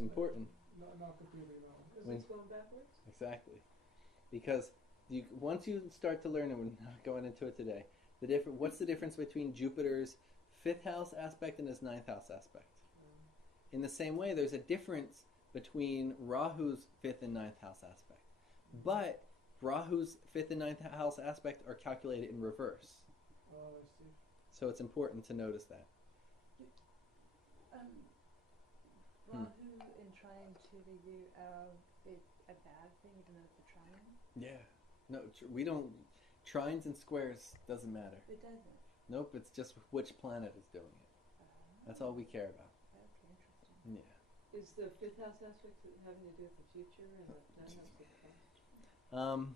It's important. Not completely, no. Because it's going backwards? Exactly. Because once you start to learn, and we're not going into it today, what's the difference between Jupiter's 5th house aspect and his 9th house aspect? In the same way, there's a difference between Rahu's 5th and 9th house aspect. But Rahu's 5th and 9th house aspect are calculated in reverse. Oh, I see. So it's important to notice that. Rahu in trine to the U, is a bad thing even though it's a trine? Yeah. No, we don't... Trines and squares doesn't matter. It doesn't? Nope, it's just which planet is doing it. That's all we care about. Okay, interesting. Yeah. Is the 5th house aspect having to do with the future and the 9th house with the past?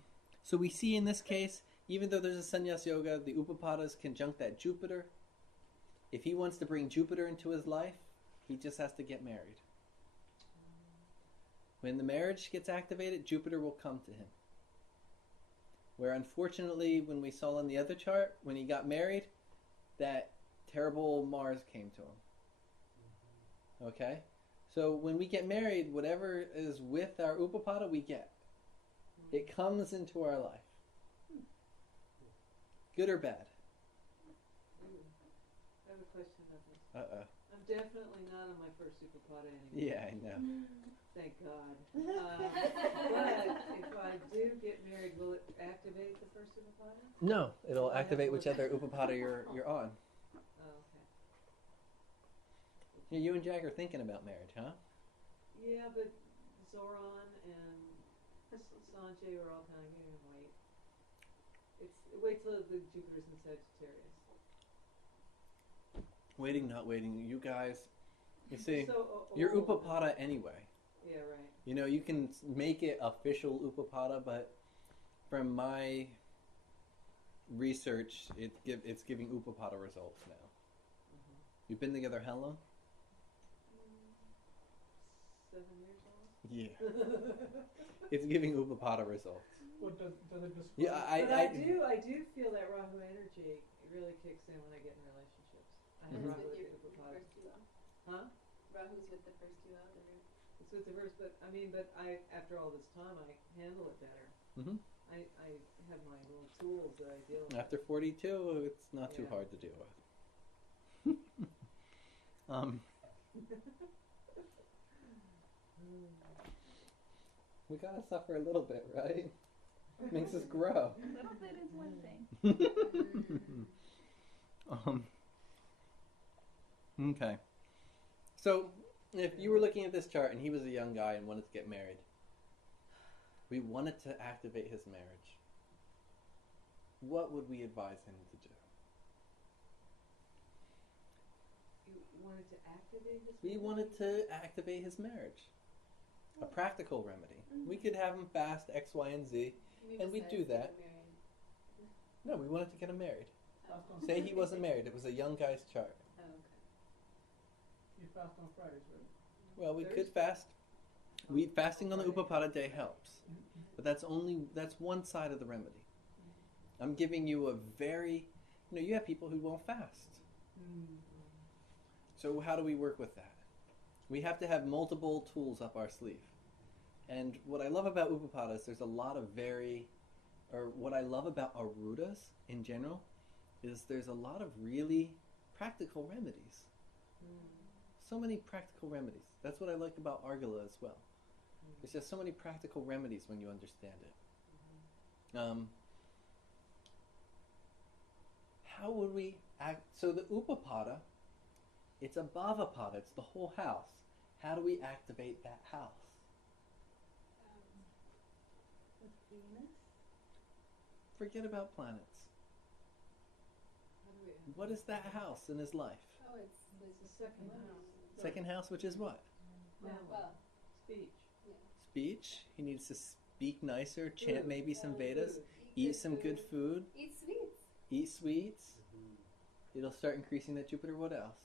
So we see in this case, even though there's a sannyas yoga, the Upapadas conjunct that Jupiter. If he wants to bring Jupiter into his life, he just has to get married. When the marriage gets activated, Jupiter will come to him. Where unfortunately, when we saw in the other chart, when he got married, that terrible Mars came to him. Okay? So when we get married, whatever is with our Upapada, we get. It comes into our life. Good or bad? I have a question about this. Uh-oh. I'm definitely not on my first Upapada anymore. Yeah, I know. Thank God. But if I do get married, will it activate the first Upapada? No, it'll activate whichever Upapada you're on. Oh, okay. Yeah, you and Jack are thinking about marriage, huh? Yeah, but Zoran and Sanjay were all kind of giving him wait. Wait till the Jupiter's in Sagittarius. Waiting, not waiting. You guys, you see, So, you're Upapada anyway. Yeah, right. You know, you can make it official Upapada, but from my research, it's giving Upapada results now. Mm-hmm. You've been together how long? 7 years old? Yeah. It's giving Upapada results. What does it describe? Yeah, I do feel that Rahu energy really kicks in when I get in relationships. I have Mhm. Rahu With with the Upapada. first two out. Huh? Rahu's with the first two out. It's with the verse, but I after all this time I handle it better. Mm-hmm. I have my little tools that I deal with. After 42, it's not too Yeah. hard to deal with. We gotta suffer a little bit, right? Makes us grow. A little bit is one thing. Okay. So, if you were looking at this chart and he was a young guy and wanted to get married, we wanted to activate his marriage, what would we advise him to do? You wanted to activate this? We wanted to activate his marriage. A practical remedy. We could have him fast X, Y, and Z. Maybe And we besides do getting that. married. No, we wanted to get him married. Fast on Say he wasn't married. It was a young guy's chart. Oh, okay. You fast on Fridays, right? Well, we could Thursday. fast. Fasting on the Upapada day helps. But that's one side of the remedy. I'm giving you a very, you have people who won't fast. So how do we work with that? We have to have multiple tools up our sleeve. And what I love about Upapadas, there's a lot of what I love about Arudas in general, is there's a lot of really practical remedies. So many practical remedies. That's what I like about Argala as well. There's just so many practical remedies when you understand it. How would we act? So the Upapada, it's a Bhavapada, it's the whole house. How do we activate that house? With Venus? Forget about planets. How do we? What is that house in his life? Oh, it's The second house. Second house, which is what? well, Speech. yeah. Speech. He needs to speak nicer, chant Food. maybe some Vedas, Food. eat some good food, Eat sweets. eat sweets. It'll start increasing that Jupiter. What else?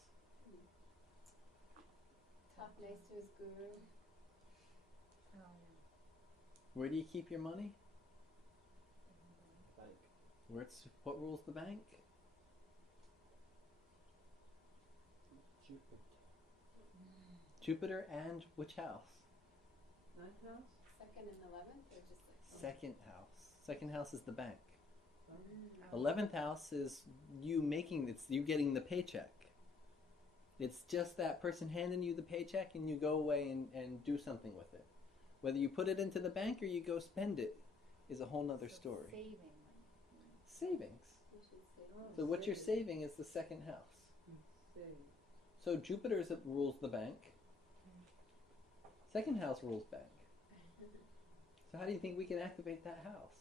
Talk nice to his guru. Where do you keep your money? Bank. What rules the bank? Jupiter. Jupiter and which house? Ninth house? Second and 11th, or just like Second house. Second house is the bank. Oh. 11th house is you getting the paycheck. It's just that person handing you the paycheck and you go away and do something with it. Whether you put it into the bank or you go spend it is a whole nother story. Saving. Savings. we should say. So what you're saving is the second house. Saving. So Jupiter rules the bank. Second house rules bank. So how do you think we can activate that house?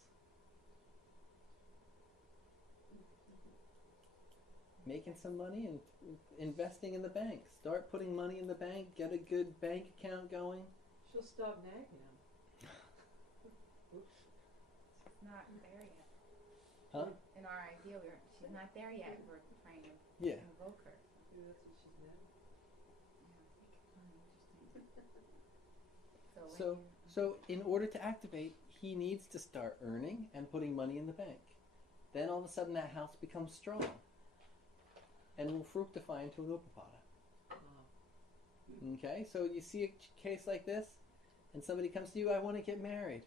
Making some money and investing in the bank. Start putting money in the bank. Get a good bank account going. She'll stop nagging him. Oops. She's not there yet. Huh? In our idea, she's not there yet. We're trying to Yeah. invoke her. Maybe that's what she's nagging. So in order to activate, he needs to start earning and putting money in the bank. Then all of a sudden that house becomes strong and will fructify into an Upapada. Oh. Okay, so you see a case like this, and somebody comes to you, I want to get married.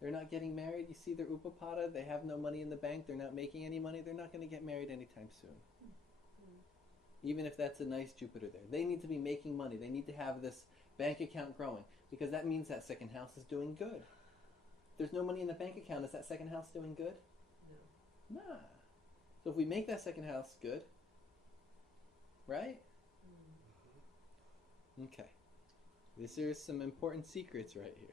They're not getting married. You see their Upapada, they have no money in the bank, they're not making any money, they're not going to get married anytime soon. Even if that's a nice Jupiter there. They need to be making money. They need to have this bank account growing, because that means that second house is doing good. If there's no money in the bank account, is that second house doing good? No. Nah. So if we make that second house good, right? Okay. These are some important secrets right here.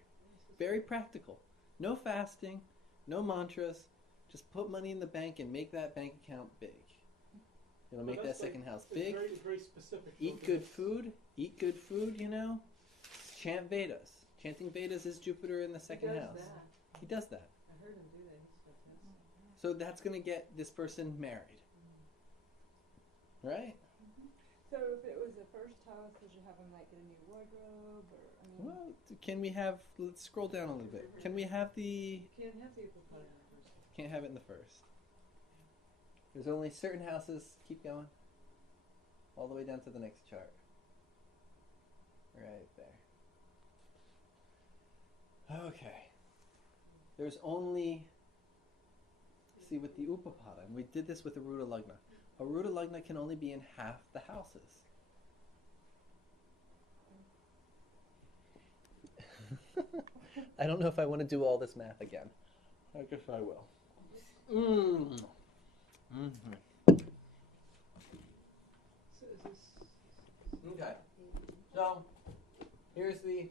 Very practical. No fasting, no mantras. Just put money in the bank and make that bank account big. It'll make that That's second house it's big. Very, very specific. Eat good food. Eat good food, you know. Chant Vedas. Chanting Vedas is Jupiter in the second He does house. that. He does that. I heard him do that. He's fantastic. So that's going to get this person married. Right? So if it was the first house, would you have him like get a new wardrobe, or I mean? Well, can we have, let's scroll down a little bit. Can we have the, You can't have the Upapada in the first. can't have it in the first. There's only certain houses, keep going, all the way down to the next chart. Right there. Okay. There's only, see with the Upapada, and we did this with the Aruda Lagna. Aruda Lagna can only be in half the houses. I don't know if I want to do all this math again. I guess I will. So is this... Okay. So, here's the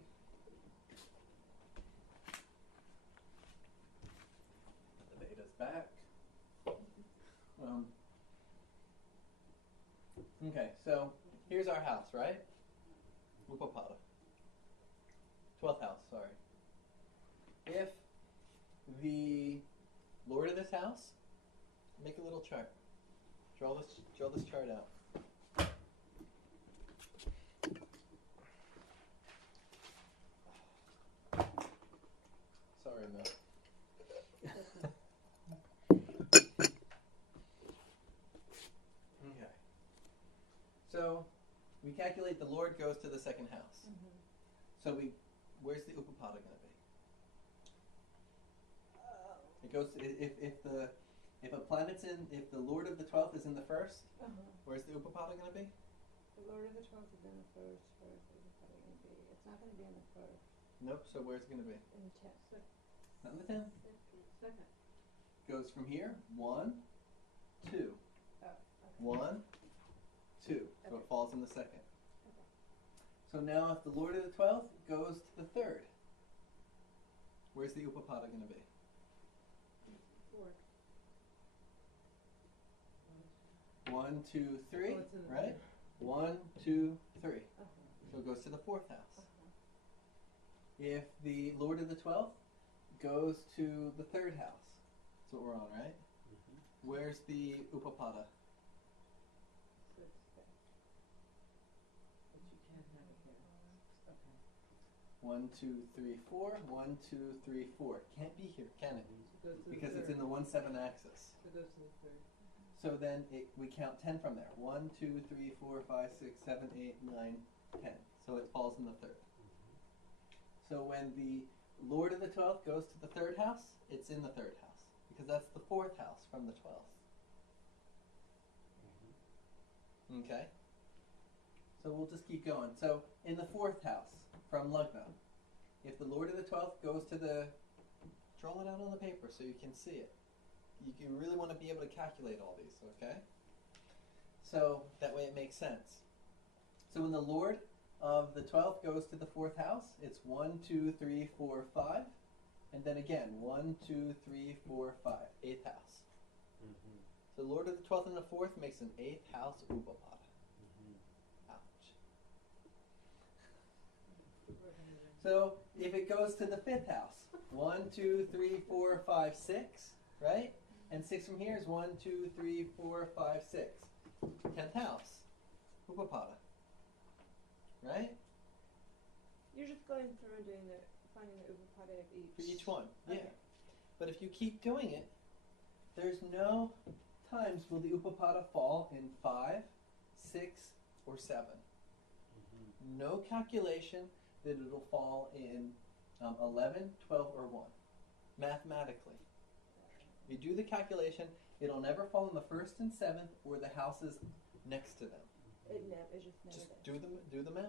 Veda's back. Okay, so here's our house, right? Upapada. 12th house, sorry. If the Lord of this house, make a little chart. Draw this chart out. Sorry, Mel. Okay. So we calculate the Lord goes to the second house. So where's the Upapada going to be? It goes if a planet's if the Lord of the 12th is in the first, where's the Upapada going to be? The Lord of the 12th is in the first. Where is it probably going to be? It's not going to be in the first. Nope. So where's it going to be? In the 10th. Not in the 10th. Second. Goes from here. 1, 2. Oh, okay. 1, 2. So it Okay. falls in the second. Okay. So now if the Lord of the 12th goes to the third, where's the Upapada going to be? Fourth. 1, 2, 3, Oh, it's in the right? third. 1, 2, 3. Uh-huh. So it goes to the fourth house. If the Lord of the 12th goes to the third house, that's what we're on, right? Where's the Upapada? Sixth. But you can't have it here. Okay. 1, 2, 3, 4. 1, 2, 3, 4. Can't be here, can it? So it goes to Because the it's third. in the 1-7 axis. So it goes to the third. So then we count 10 from there. 1, 2, 3, 4, 5, 6, 7, 8, 9, 10. So So it falls in the third. So when the Lord of the 12th goes to the third house, it's in the third house. Because that's the fourth house from the 12th. Okay? So we'll just keep going. So in the fourth house from Lugna, if the Lord of the 12th goes to the... Draw it out on the paper so you can see it. You really want to be able to calculate all these, okay? So that way it makes sense. So when the Lord of the 12th goes to the fourth house, it's 1, 2, 3, 4, 5. And then again, 1, 2, 3, 4, 5. Eighth house. So Lord of the 12th and the fourth makes an eighth house Upapada. Ouch. So if it goes to the fifth house, 1, 2, 3, 4, 5, 6, right? And 6 from here is 1, 2, 3, 4, 5, 6. 10th house, Upapada. Right? You're just going through and doing finding the Upapada of each. For each one, yeah. Okay. But if you keep doing it, there's no times will the Upapada fall in 5, 6, or 7. No calculation that it'll fall in 11, 12, or 1. Mathematically. If you do the calculation, it'll never fall in the first and seventh or the houses next to them. It just never Just did. do the math.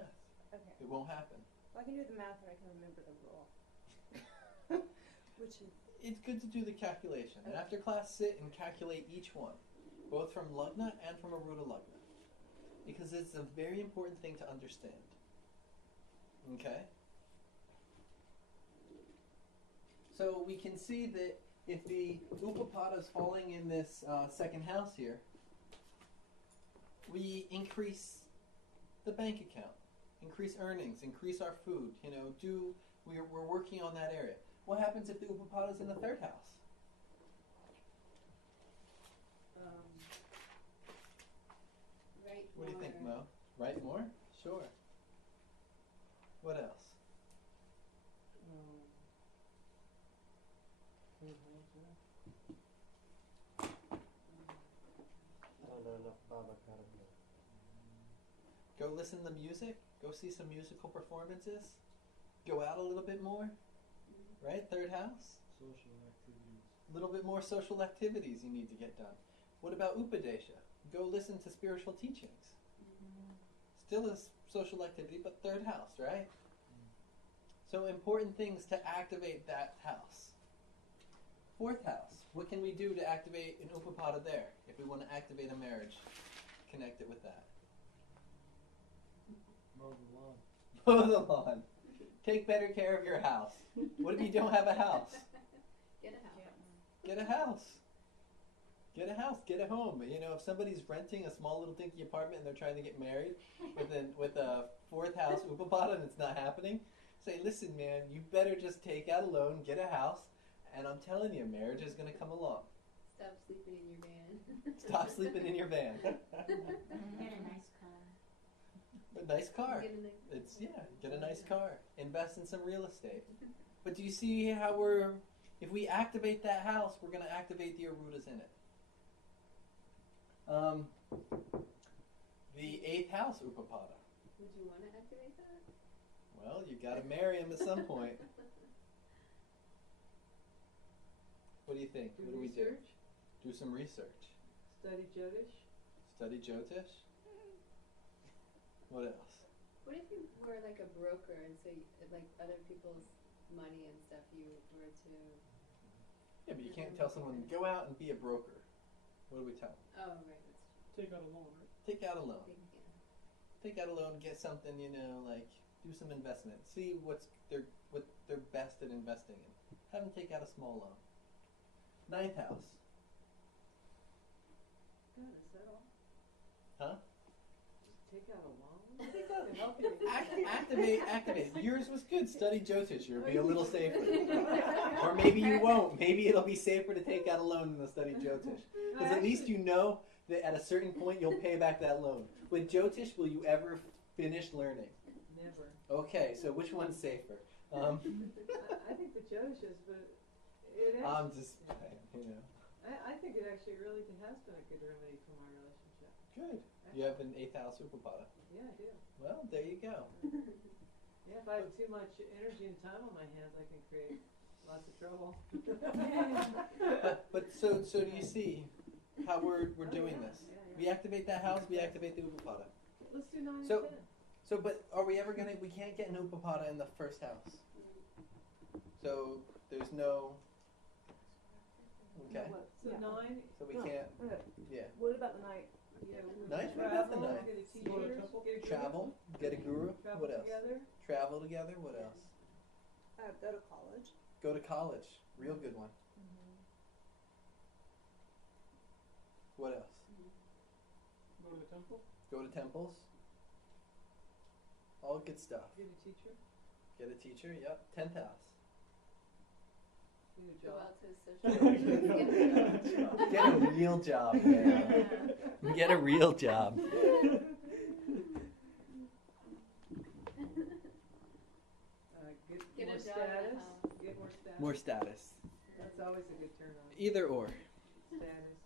Okay. It won't happen. Well, I can do the math and I can remember the rule. Which is... It's good to do the calculation. And Okay. after class, sit and calculate each one, both from Lugna and from Aruda Lugna. Because it's a very important thing to understand. Okay? So we can see that if the Upapada is falling in this second house here, we increase the bank account, increase earnings, increase our food, we're working on that area. What happens if the Upapada is in the third house? Right. What do you think, Mo? Write more? Sure. What else? I don't know enough Baba Karabla. Go listen to music. Go see some musical performances. Go out a little bit more. Right? Third house. Social activities. A little bit more social activities you need to get done. What about Upadesha? Go listen to spiritual teachings. Still a social activity, but third house, right? So important things to activate that house. Fourth house. What can we do to activate an Upapada there? If we want to activate a marriage, connect it with that. Mow the lawn. Mow the lawn. Take better care of your house. What if you don't have a house? Get a house. Get a house. Get a house. Get a home. If somebody's renting a small little dinky apartment and they're trying to get married with a fourth house Upapada and it's not happening, say, listen, man, you better just take out a loan, get a house, and I'm telling you, marriage is going to come along. Stop sleeping in your van. Stop sleeping in your van. Get a nice car. A nice car. Get a nice- Get a nice car. Invest in some real estate. But do you see how if we activate that house, we're going to activate the Arudas in it. The eighth house Upapada. Would you want to activate that? Well, you got to marry him at some point. What do you think? What do we do? research, Do some research. study Jyotish. Study Jyotish. What else? What if you were like a broker and so like other people's money and stuff you were to... Yeah, but you can't tell someone, go out and be a broker. What do we tell them? Oh, right, that's Take out a loan, right? Take out a loan. big, yeah. Take out a loan, get something, like do some investment. See what they're best at investing in. Have them take out a small loan. Ninth house. God, is that all? Huh? Just take out a loan? I think that would help you. Activate. Yours was good. Study Jyotish. You'll be a little safer. Or maybe you won't. Maybe it'll be safer to take out a loan than to study Jyotish. Because at least you know that at a certain point you'll pay back that loan. With Jyotish, will you ever finish learning? Never. Okay, so which one's safer? I think the Jyotish is, but it I'm actually, just, I think it actually really has been a good remedy for my relationship. Good. You have an 8th house Upapada. Yeah, I do. Well, there you go. Yeah, if I have too much energy and time on my hands, I can create lots of trouble. But so do you see how we're doing yeah, this? yeah, yeah. We activate that house, we activate the Upapada. Let's do 9 So- and 10. So, but are we ever gonna? We can't get an Upapada in the first house. So there's no. Okay. So 9. So we can't. Yeah. What about the night? Yeah, we Nice, what travel, about the night? get a Go to teacher, temple? get a guru, Travel. Get a guru. travel What else? together. Travel together. What else? Go to college. Go to college. Real good one. What else? Go to the temple. Go to temples. All good stuff. Get a teacher, Get a teacher. Yep. 10th house. get a Go job. out to social. Get a real job, man. Get a real job. Get Get more a job status. at home. Get more status. More status. That's always a good turn on. Either or. Status.